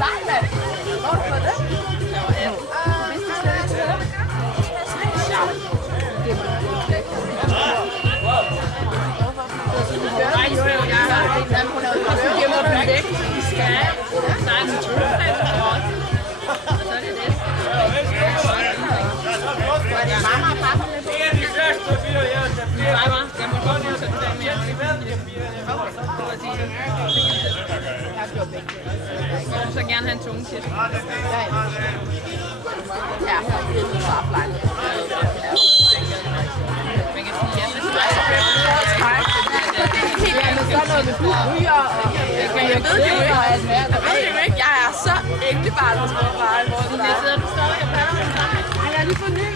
Sej, mand. Hvor har du fået det? Jeg var 18. Vidste du slet ikke det? Nej, jo, jeg har en eller anden, hun har jo gemmer dem væk. De skal. Der er en trøflag for os. Og så er det det. Og det er mamma og pappa med på. Nej, hva'? Jeg må godt lide at sætte det mere. Jeg har gjort begge. Jeg vil så gerne have en tunge til. Ja, for at give det farflejne. Man kan sige, at det er sådan noget med ryger og jeg ved det jo ikke. Jeg er så ægte bare, der tror bare i vores vej. Sidder du stadig og patter med sammen? Ej, jeg er lige for ny.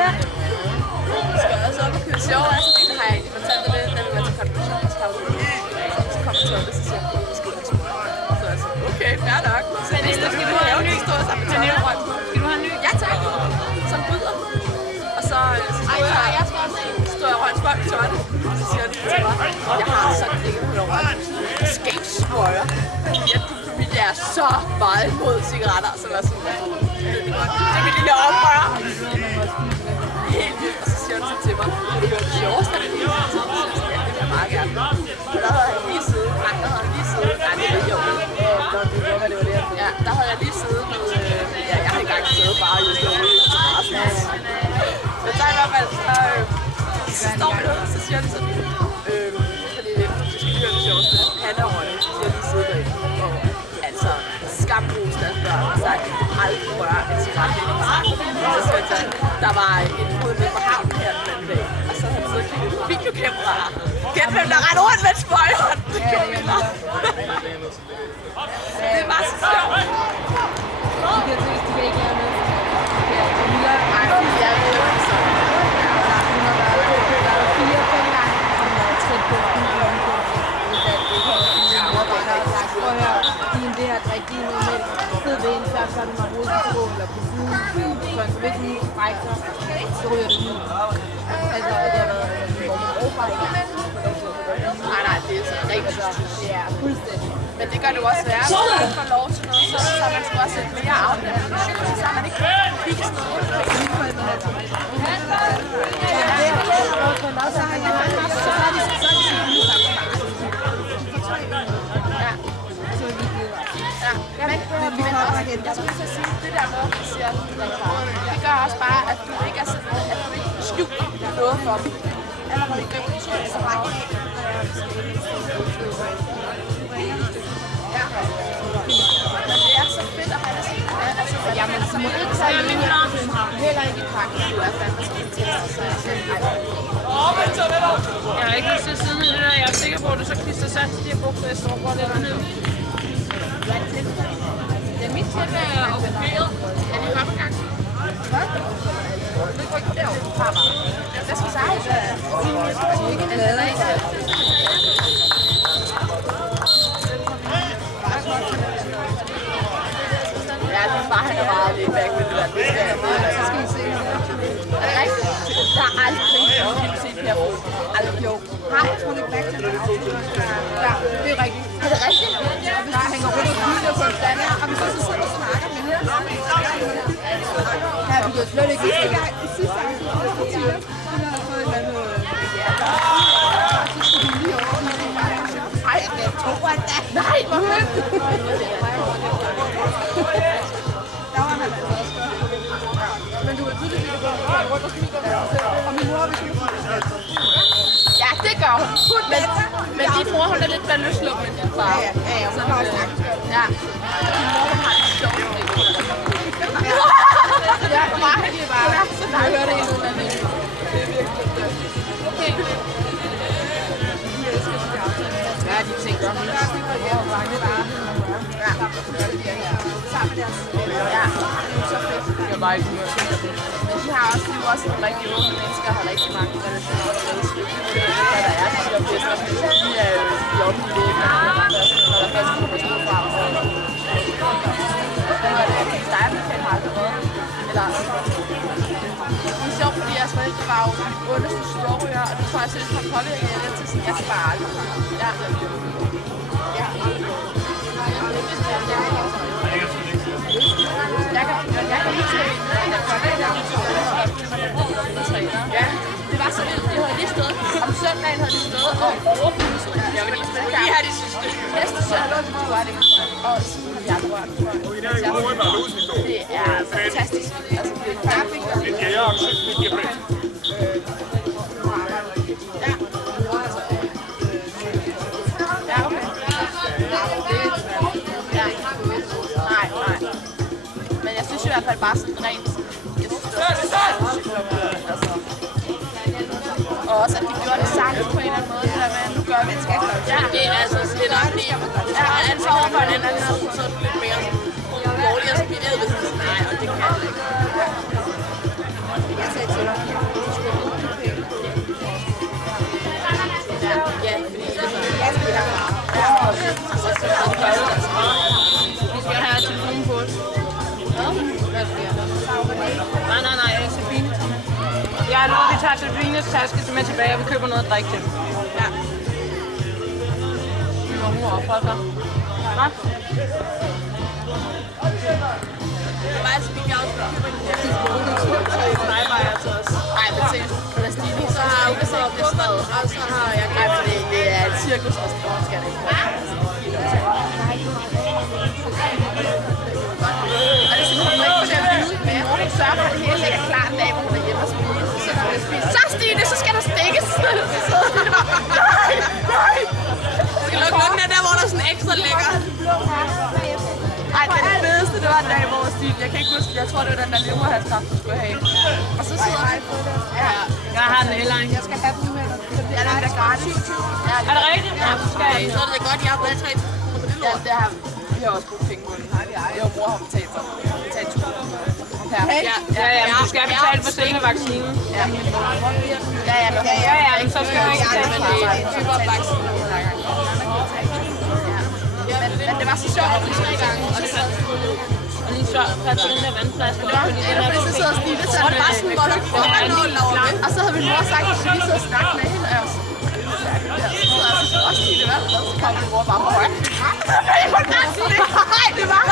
Ja. Vi skal også op og købe sjov. Altså, det har jeg egentlig fortalt dig det, da vi var til konfirmationstavlen. Så kommer Tolle, så siger jeg, vi skal have små. Så er jeg sådan, okay, fair nok. Så næste skal du have en ny. Stå sammen med Tolle. Skal du have en ny? Ja, tak. Som byder. Og så står jeg og røger med Tolle. Så siger jeg til mig, jeg har sådan ikke på noget røg. Skabsrøger. Fordi at din familie er så meget imod cigaretter. Så var sådan, det er mit lille oprør. Helt vildt. Og så siger han så til mig, vil du høre det sjoveste af det hele? Så siger jeg sådan, ja, det vil jeg meget gerne. Og der havde jeg lige siddet. Nej, det er jo det. Ja, der havde jeg lige siddet med, ja, jeg har ikke engang siddet bare just det ude. Men så i hvert fald, så står vi derude, så siger han sådan, fordi du skal lige høre det sjoveste, han er over det, så siger de siddet derinde. Og altså, skamrosen af børn har sagt, aldrig røre en cigaret ind i sig. Så siger han sådan, der var en hoved med på havnen her den anden dag, og så havde han så kigget på videokameraer. Gæt hvem der rendte rundt med et spøjhånd. Det gjorde vi nok. Det var så sjovt. De kan ikke lave noget. Nej, jeg ved jo ikke så. Der var 4-5 gange, og der var tæt på bilomkørsel. Prøv at høre, det her drik, din med mælk. Sid ved en, så er du mig hovedet på eller på siden. Så en væk lige strække sig, så ryger det ud. Altså, det har været Nej, det er så rigtig sjovt. det er fuldstændig. Men det gør det jo også værre, hvis man ikke får lov til noget, så er man sgu også lidt mere afdæmpet. Så er man ikke vist noget. Men jeg skulle lige sige, det der med, at du siger, det gør også bare, at du ikke er sådan, at du ikke skjuler noget for dem. Allerede i døgn, så rækker det. Ja. Men det er så fedt at have det sådan. Altså, jamen, så må ikke tage lige heller ikke i pakken, du er fandme sådan til at sige. Jeg har ikke lyst til at sidde med det der. Jeg er sikker på, at du så klister sat til de her bukser, jeg står på lidt ned. Ja, mit tæppe er okkuperet. Er det hoppegang? Hvad? Du ikke rykke derovre. Hvad skal jeg sige? Ikke en eller ikke. Ja, det er bare, han er meget lidt back med det der. Så skal I se. Er det rigtigt? Der er aldrig nogen set her på. Aldrig. Jo. Nej, jeg tror ikke back til det. Ja, det er rigtigt. Er det rigtigt? Der hænger rundt og kigger på en stander, og hvis du så sidder og snakker med hende. Ja, vi kan slet ikke. Sidste gang, du havde fået til det. Hun havde fået en eller anden... Så skulle du lige over. Ej, jeg tror at da. Nej, hvor højt. Der var han altså også godt. Men du var tydeligt, at du går rundt og smiler med dig selv. Og min mor vil sige, ja, det gør hun. Men din mor, hun er lidt mere løsluppen end din far. Ja, hun har også sagt. Ja. Din mor, hun har det sjovt. Ja, for mig er det bare. Jeg hører det i sådan noget. Det er virkelig det. Okay. Ja, de ting gør mig. Ja. Sammen med deres. Ja, det er så fedt. Det er bare ikke mere. Men de har også, de er også nogle rigtig unge mennesker, har rigtig mange relationer til det. Hvad der er, de siger fester. De er jo i offentlige når der først kommer til fra. Der er en aldrig været. Eller... Det er sjovt, fordi jeres forældre var jo de ondeste storryger, og det tror jeg selv har påvirket jer lidt til sådan, jeg skal bare aldrig. Ja. Ja. søndagen havde de stået og overhuset. Jeg vil lige have de sidste. Næste søndag var det. Og så har vi aldrig rørt. Det er fantastisk. Altså, det er perfekt. Ja, okay. Nej. Men jeg synes i hvert fald bare sådan rent. Jeg synes det var altså. Og også at de gjorde det sammen på en eller anden måde. Det der med, at nu gør vi en skakklok. Ja, det er altså lidt nok det. Ja, og ansvar over for en anden side, så er det lidt mere dårligere samvittighed, hvis det nej, og det kan jeg ikke. Jeg sagde til dig, du skal ikke penge. Ja, fordi jeg skal have vi skal have telefonen på os. Hvad skal jeg? Nej, jeg er fint. Jeg har lovet, vi tager Sabines taske med tilbage, og vi køber noget at drikke til dem. Ja. Når hun opholder sig. Hvad? Det var altså fint, jeg også køber en snegbejer til os. Nej, men til Christine, så har jeg ikke sagt det sted. Og så har jeg ikke fordi det er et cirkusrestaurant, skal det ikke være. Og det er simpelthen ikke for det at vide, men jeg ikke sørge for, at det hele ligger klar en dag, hvor hun er hjemme og spiser. Så Stine, så skal der stikkes! Nej! Jeg skal lukke den der, hvor der er sådan ekstra lækker. Ej, den fedeste, det var en dag, hvor Stine, jeg kan ikke huske, jeg tror, det var den der leverhalskraft, du skulle have. Og så sidder jeg på det. Ja, jeg har den heller. Jeg skal have den med dig. Er det der gratis? Er det rigtigt? Ja, så skal jeg. Så er det godt, jeg har fået 3.000 på det lort. Ja, det har vi. Vi har også brugt penge på den. Jeg og mor har betalt for den. Betalt 1.000. Ja, du skal betale for selve vaccinen. Ja, men så skal du ikke betale for det. Typer vaccinen. Men det var så sjovt at blive 3 gange. Og lige så fandt den der vandflaske. Ja, så sidder Stine, så det var sådan, hvor der kommer noget over. Og så havde min mor sagt, at vi sidder og snakke med hende. Og så sidder også Stine, hvad? Så kom min mor bare på høj. Nej, det var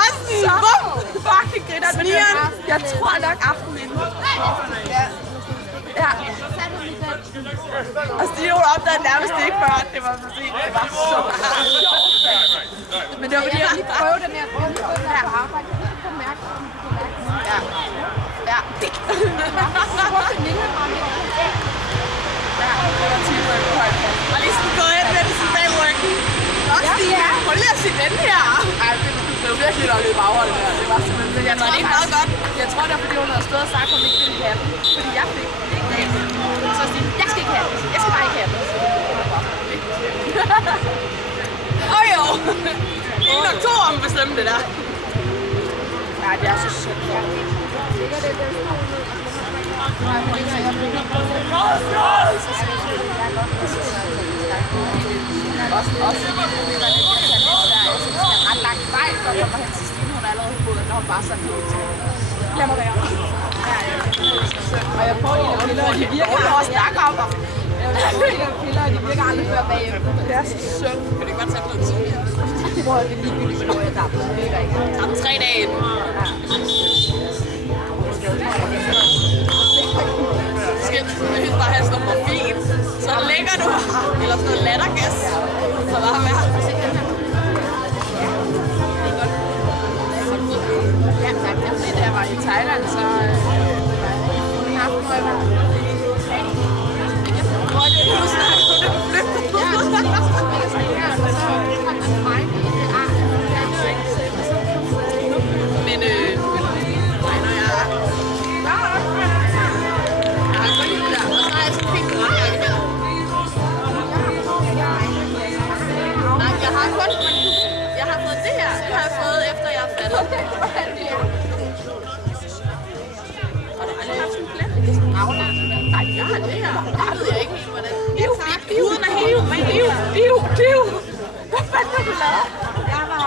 så fucking griner. Jeg tror nok aftenen inden. Ja. Og Stine opdagede nærmest ikke før, det var for sent. Det var så sjovt. Men det var fordi, jeg lige prøvede den her runde på den her arbejde. Jeg kan ikke mærke, om du kan mærke den. Ja. Ja. Det var 10 år på højt. Og lige sådan gået ind med det til bagryggen. Også Stine, prøv lige at se den her. Ej, det blev virkelig nok lidt bagholdet der. Det var simpelthen, jeg tror, det er meget godt. Jeg tror, det er fordi, hun havde stået og sagt, at hun ikke ville have den. Fordi jeg fik den. Så Stine, jeg skal ikke have den. Jeg skal bare ikke have den. Jo. Det er nok 2 om bestemme det der. Ja, det er så sødt. Også ret langt vej, for at komme hen til Stine. Hun er allerede på den, når hun bare sådan noget. Lad mig være. Og jeg får de der piller, og de virker også snakke om dig. Jeg får de der piller, og de virker aldrig før bagefter. Det er så sødt. Kan du ikke bare tage noget tid? Hvor er det ligegyldigt, hvor jeg tager på. Det virker ikke. Jeg tager den 3 dage inden. Jeg skal bare have sådan noget morfin. Så lægger du, eller sådan noget lattergas. Så bare med. Ja, da jeg var i Thailand, så du snakker om det flyttet. Men nej, når jeg har gået lige der, og så har jeg sådan en pink grønjakke her. Nej, jeg har fået det her. Det har jeg fået efter jeg er faldet. Og der har aldrig haft sådan en glæde. Nej, jeg har det her. Det ved jeg ikke helt, hvordan. Huden er helt div. Hvad fanden har du lavet? Jeg var...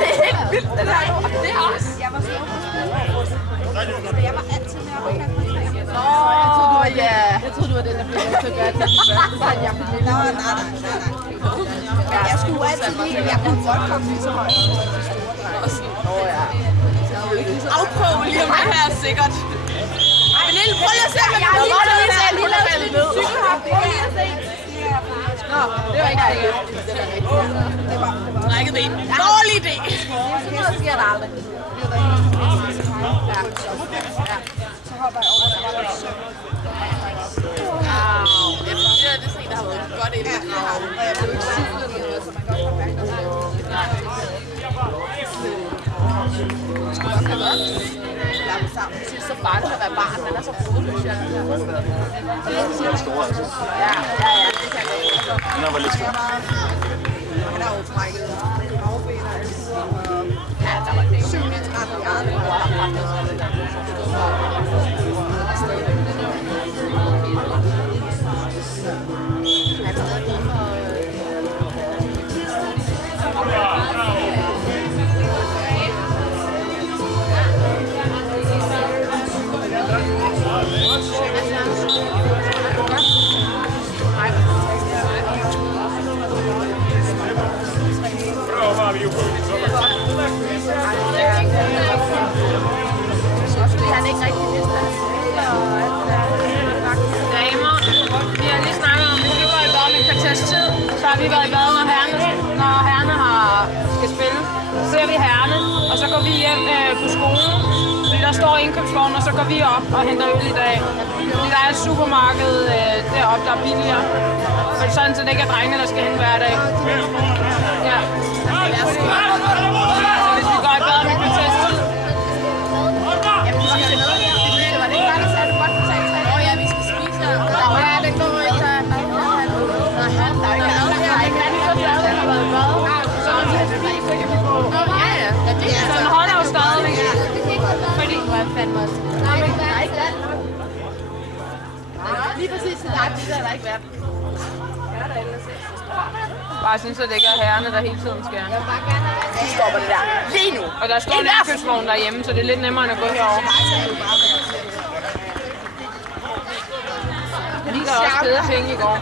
Det er helt vildt, det der. Og det er også. Jeg var slået på skolen. Jeg var altid med at være på. Åh, ja. Jeg troede, du var den, der blev nødt til at gøre det. Nej. Men jeg skulle altid lige... Jeg kunne godt komme lige så højt. Åh, ja. Afprøve lige om det her sikkert. Men prøv lige at se, hvad jeg har lige lavet sådan en cykelhop. Prøv lige at se. Nå, det var ikke sikkert. Nej, det er en dårlig idé. Sådan noget sker der aldrig. Ja. Så hopper jeg over der. Det er sådan en, der har været godt i det. Og jeg blev ikke cyklet med noget, så man kan også mærke noget. Det skulle nok have været lappe sammen. Jeg synes så bare, at være barn, man er så rodløs. Det er store, altså. Ja, det kan jeg godt. Den her var lidt stor. Han har jo brækket afben og alt. Ja, der var det. 7-9-13 Han ikke rigtig vidste, at han Damer, vi har lige snakket om, hvis vi går i bad med et kvarters tid, så har vi været i bad, når herrerne skal spille. Så ser vi herrerne, og så går vi hjem på skolen, fordi der står indkøbsvogn, og så går vi op og henter øl i dag. Fordi der er et supermarked deroppe, der er billigere. For sådan, så det ikke er drengene, der skal hen hver dag. Ja. Så hvis vi går i bad med et kvarters tid, var det ikke bare, der sagde, at du godt kunne tage en træning? Ja, vi skal spise her. Ja, det går ikke. Der er ikke noget her. Der er ikke andet, der har været i bad. Så er det ikke så kan vi gå. Ja, det er så den holder jo stadigvæk. fordi du er fandme også. Nej, men der er ikke vand. Lige præcis til dig, det er der ikke vand. Bare synes, at det ikke er herrerne, der hele tiden skal. De stopper det der. Lige nu. Og der står en indkøbsvogn derhjemme, så det er lidt nemmere end at gå herover. Fordi der er også fede penge i går.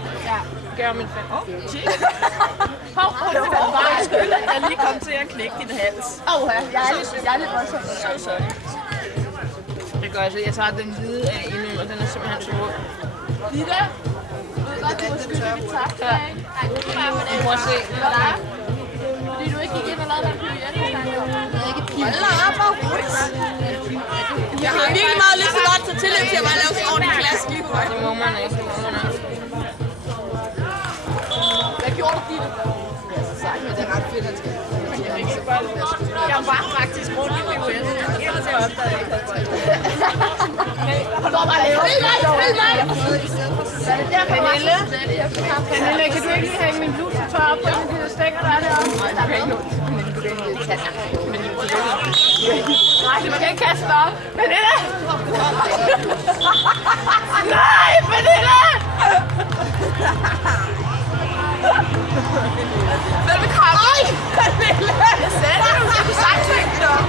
Gør min fand. Jeg lige kom til at knække din hals. Jeg er lidt voldsom. Så. Det gør jeg så. Jeg tager den hvide af endnu, og den er simpelthen så rød. Lida? Du tabte, ikke? Prøv at se. Fordi du ikke gik ind og lavede den pyjette. Jeg har virkelig meget lyst til godt til tillid til at bare lave sådan en ordentlig klasse lige på mig. Det må man ikke. Hvad gjorde du, Ditte? Det er ret fedt, at skal. Jeg var faktisk rundt i PUS. Ellers jeg opdagede, at jeg ikke havde trænet. Pernille, kan du ikke lige hænge min bluse tør op på de der stænger, der er deroppe? Nej, der er ikke noget. Men du kan ikke kaste. Nej, du kan ikke kaste op. Pernille! Nej, Pernille! Velbekomme! Ej, Pernille! Jeg sagde det, du skal på sejlsving, dog.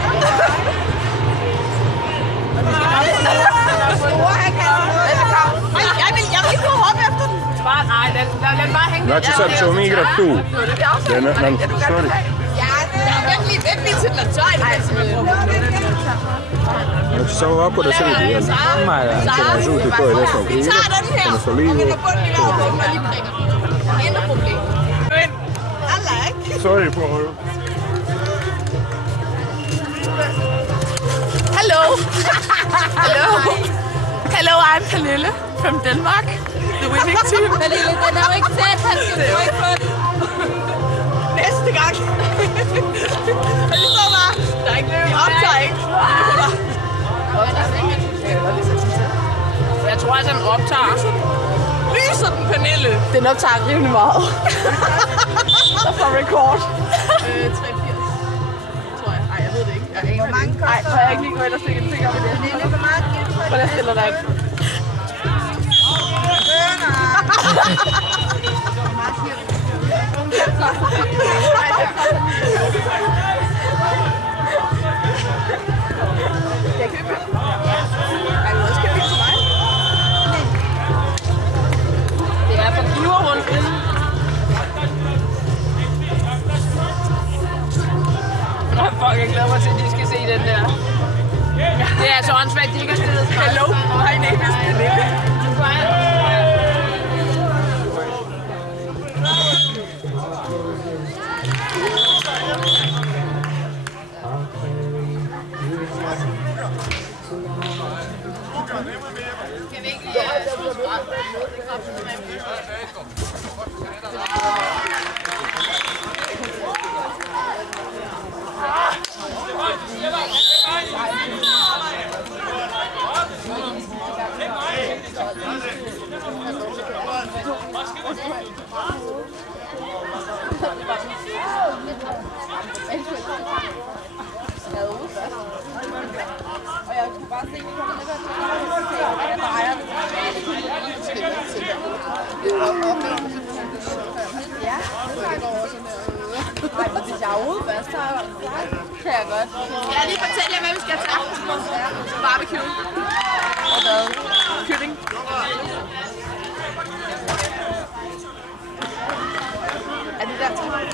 Jeg vil ikke gå op efter den. Bare nej, lad bare hænge. Значи sad ćemo mi igrat tu. Sorry. Vent lige til den er tør. Znači samo ovako da se vidi, jel? Crno žuti, to je desno krivo. Vi tager den her, Odnosno og livo. den er bunden i hver og lige prikker. Intet problem. Men, Allah, ikke? Sorry for... Hello. Hello. Hello, I'm Pernille from Denmark. The winning team. Pernille, den er jo ikke tæt, han skal jo ikke få den. Næste gang. Og det står bare, der er ikke løbet. Vi optager ikke. Jeg tror altså, den optager. Lyser den, Pernille? Den optager rimelig meget. Der får record. 83. Tror jeg. Ej, jeg ved det ikke. Jeg aner det ikke. Nej, har jeg ikke lige gået ind og stikket en finger med det. Hvordan stiller der ikke? Skal jeg købe det? Ej, du også købe det til mig. Det er for giverrunden. Fuck, jeg glæder mig til, at de skal se den der. Det er altså åndssvagt, de ikke har stillet sig. Hello, my name is Pernille. Kan vi ikke lige Og jeg kunne bare se, at jeg drejer det. Ja, det går også sådan. Hvis jeg er ude først, så kan jeg godt. Jeg lige fortælle jer, hvad vi skal til aftensmad. Barbecue. Og hvad? Kylling. Er det der til mig?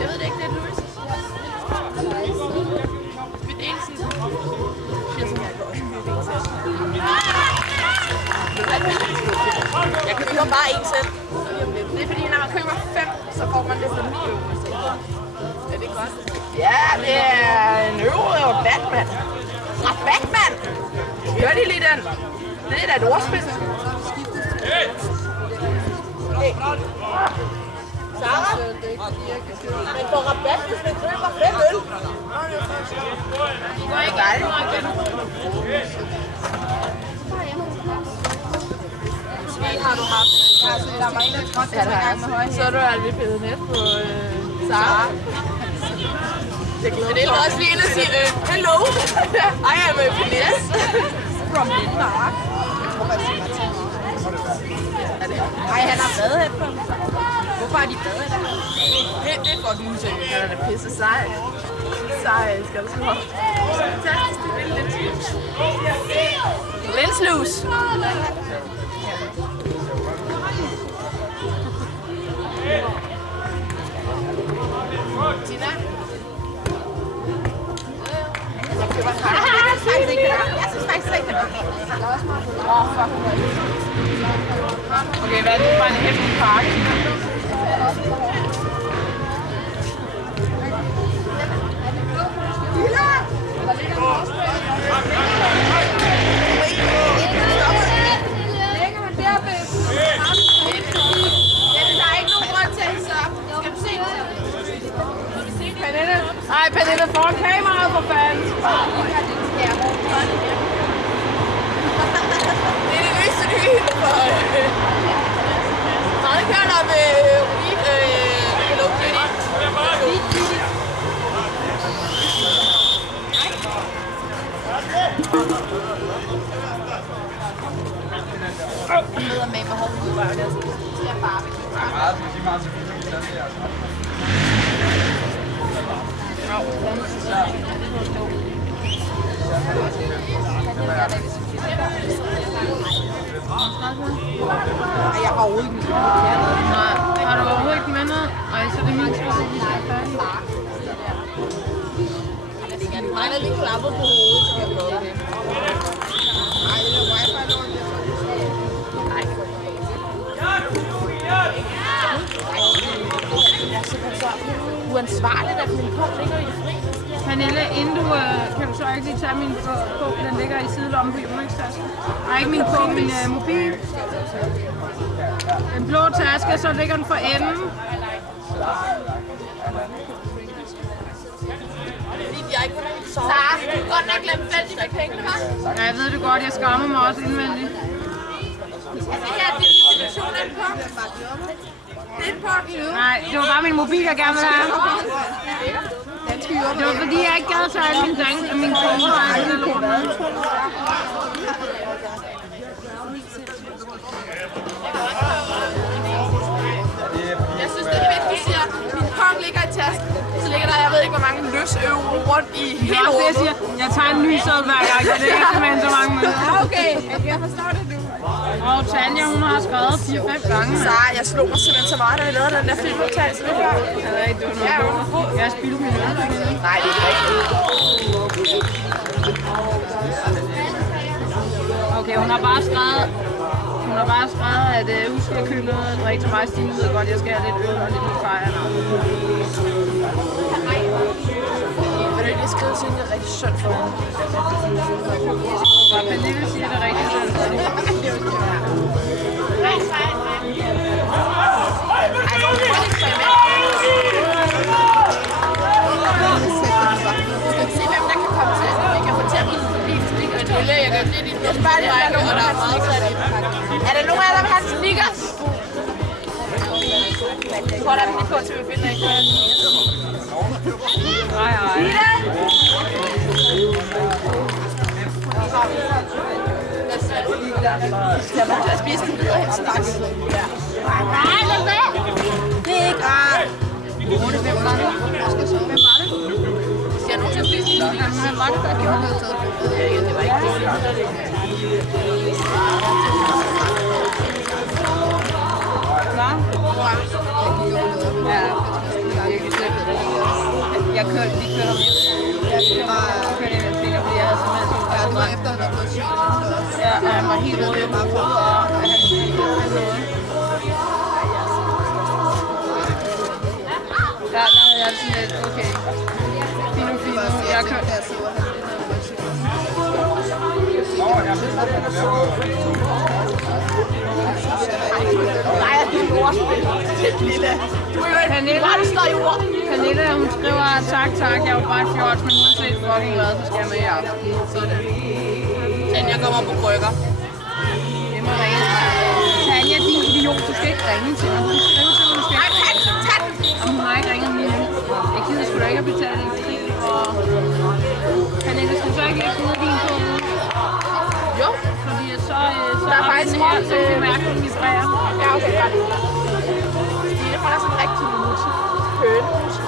Jeg ved det ikke, det er Louis. Mit eneste siger sådan, jeg går også jeg kan købe bare en selv. Det er fordi, når man køber 5, så får man det for 9 €. Er det godt? Ja, det er en euro og Batman. Fra Batman! Hørte I lige den? Det er da et ordspil. Hey. Sarah? Man får rabat, hvis man køber 5 øl. Det er dejligt. Har du haft? Der var en, der trådte en gang med høje. Så er du aldrig blevet net på Sarah. Men det er også lige en at sige, hello, I am Finesse From Denmark. Ej, han har badehæt på. Hvorfor har de badehæt? Det er for at lyse. Han er da pisse sej. Sej, skal du slå. Fantastisk, det vil Lenslus. Lenslus! Tina? Jeg køber kaffe. Jeg synes faktisk ikke, det er. Okay, hvad er det for en hæftig pakke? Ej, Pernille, foran kameraet for fanden! Det er det nyeste nye for Madkørner med Hello Kitty. Med og med behov for udrørende. Det er bare jeg har overhovedet ikke med. Nej, har du overhovedet ikke med noget? Ej, så er det min tur, at vi skal være færdige. Jeg mangler lige klappet på hovedet, så jeg prøver det. Nej, det er wifi-lån. Jeg er simpelthen så uansvarligt, at min kog ligger i det fri. Pernille, inden du kan du så ikke lige tage min kog, den ligger i sidelommen på Unix-tasken. Nej, ikke min kog, min mobil. Den blå taske, så ligger den for enden. Sara, du har godt nok glemt vældig med pengene, hva'? Ja, jeg ved det godt, jeg skammer mig også indvendigt. Er det her distribution af den på? Det er den på? Nej, det var bare min mobil, jeg gerne ville have. Det var fordi, jeg ikke gad tage alle mine kroner. rundt i hele rummet. Jeg tager en ny sæd hver gang, det er ikke simpelthen så mange møder. Ja, okay. Jeg forstår det nu. Og Tanja, hun har skrevet 4-5 gange. Så jeg slog mig simpelthen så meget, da jeg lavede den der filmoptagelse. Jeg ved ikke, det var noget. Jeg har spildt min øl. Nej, det er ikke rigtigt. Okay, hun har bare skrevet, at husk at købe noget at drikke til mig. Stine ved godt, jeg skal have lidt øl og lidt fejre. Vil du egentlig skrive til, at det er rigtig synd for hende? Og Pernille siger, at det er rigtig synd for hende. Se, hvem der kan komme til. Vi kan fortælle min bilsnickers. Jeg kan blive lidt spejl i mig, og der er meget sat i. Er der nogen af jer, der vil have snickers? Jeg tror, der er lige på til, vi finder ikke. Nej. Jeg må til at spise den videre hen straks. Nej, lad være. Det er ikke rart. Hvem var det? Skal jeg nogen til at spise den? Hvem var det, der gjorde det? Det var ikke det. Klar? Ja. Vi kørte ham hjem. Jeg kørte hjem med Peter, fordi jeg havde simpelthen så Efter han har fået syg. ja, og han var helt rød i hovedet, og han ikke noget. Der havde jeg sådan lidt, okay, fino, jeg kørte. Nej, det er ordspil. Det er lille. Du er jo en ret slår i ord. Pernille, hun skriver, tak, jeg er jo bare fjort, men uanset fucking hvad, så skal jeg med i aften. Sådan. Tanja kommer på krykker. Det må ringe. Tanja, din idiot, du skal ikke ringe til mig. Du skal skrive til mig, du skal ikke ringe. Og hun har ikke ringet lige nu. Jeg gider sgu da ikke at betale en krig. Og Pernille, skal du så ikke lægge ud af din kode? Jo. Fordi så Der er faktisk den her, så kan vi mærke, at den vibrerer. Ja, okay, godt. Stine, hun er sådan en rigtig musse. Hønemusse.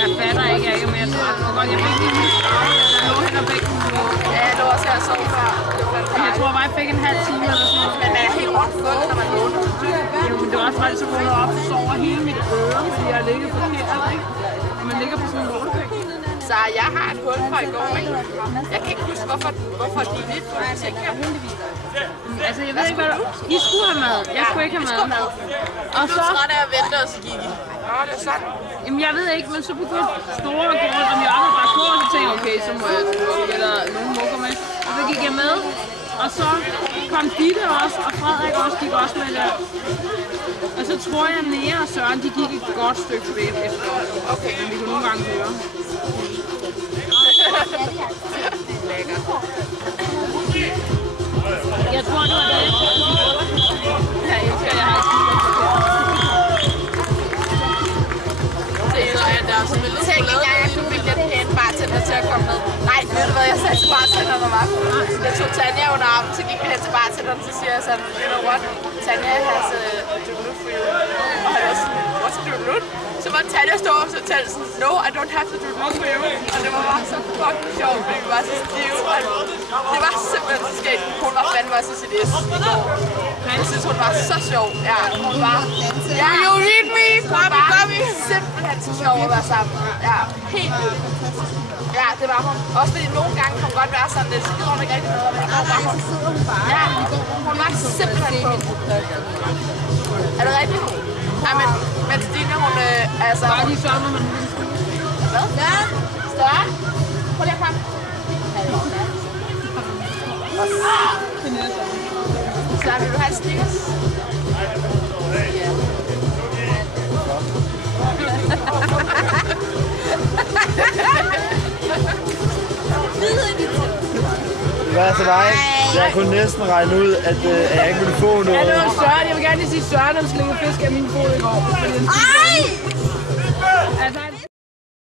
Jeg fatter ikke, jeg er mere træt. Jeg fik lige en straf, jeg lå hen og begge mine. Ja, jeg lå også her og sov før. Jeg tror bare, jeg fik en halv time eller sådan noget. Men man er helt rundt fundet, når man vågner. Jo, men det var også faktisk, så vågner op og sover hele mit øre, fordi jeg ligger forkert, ikke? Og man ligger på sådan en lortebæk. Så jeg har et hul fra i går, ikke? Jeg kan ikke huske, hvorfor de er lidt for ting her. Altså, jeg ved ikke, hvad I skulle have mad. Jeg skulle ikke have mad. Og Du så... er træt af at vente, og så gik I. Nå, det er sådan. Jamen, jeg ved ikke, men så begyndte store at gå rundt om hjørnet og bare gå, og så tænkte jeg, okay, så må jeg eller nogen mukker med. Og så gik jeg med, og så kom Ditte også, og Frederik også gik også med der. Og så tror jeg, Nea og Søren, de gik et godt stykke væk efter os. Okay. Men vi kunne nogle gange høre. Lækker. Jeg tror, det var det. Jeg elsker, jeg har Tænk en gang, at du fik den pæne bartender til at komme med. Nej, ved du hvad, jeg sagde til bartenderen, der var på. Jeg tog Tanja under armen, så gik jeg hen til bartenderen, så siger jeg sådan, you know what, Tanja has a doodle for you. Og han var sådan, what's a doodle? Så var Tanja stå op og så talte sådan, no, I don't have to doodle for you. Og det var bare så fucking sjovt, fordi vi var så stive. Det var simpelthen så skægt. Hun var fandme også i sit S i går. Jeg synes, hun var så sjov. Ja, hun var... Ja, you read me! Hun var simpelthen så sjov at være sammen. Ja, helt vildt. Ja, det var hun. Også fordi nogle gange kan hun godt være sådan lidt, så gider hun ikke rigtig noget. Men så sidder hun bare. Ja, hun var simpelthen på. Er det rigtigt? Nej, men Stine, hun altså... bare lige sommer, men... Hvad? Ja. Større? Prøv lige at komme. Så vil du have et Snickers? Ja. Hvad er så dig? Jeg kunne næsten regne ud, at jeg ikke ville få noget. Ja, det var Søren. Jeg vil gerne lige sige, Søren han slingede fisk af min fod i går. Ej!